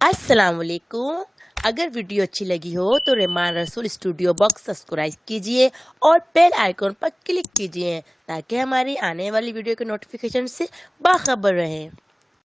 अस्सलाम वालेकुम। अगर वीडियो अच्छी लगी हो तो रहमान रसूल स्टूडियो बॉक्स सब्सक्राइब कीजिए और बेल आइकॉन पर क्लिक कीजिए ताकि हमारी आने वाली वीडियो के नोटिफिकेशन से बाखबर रहें।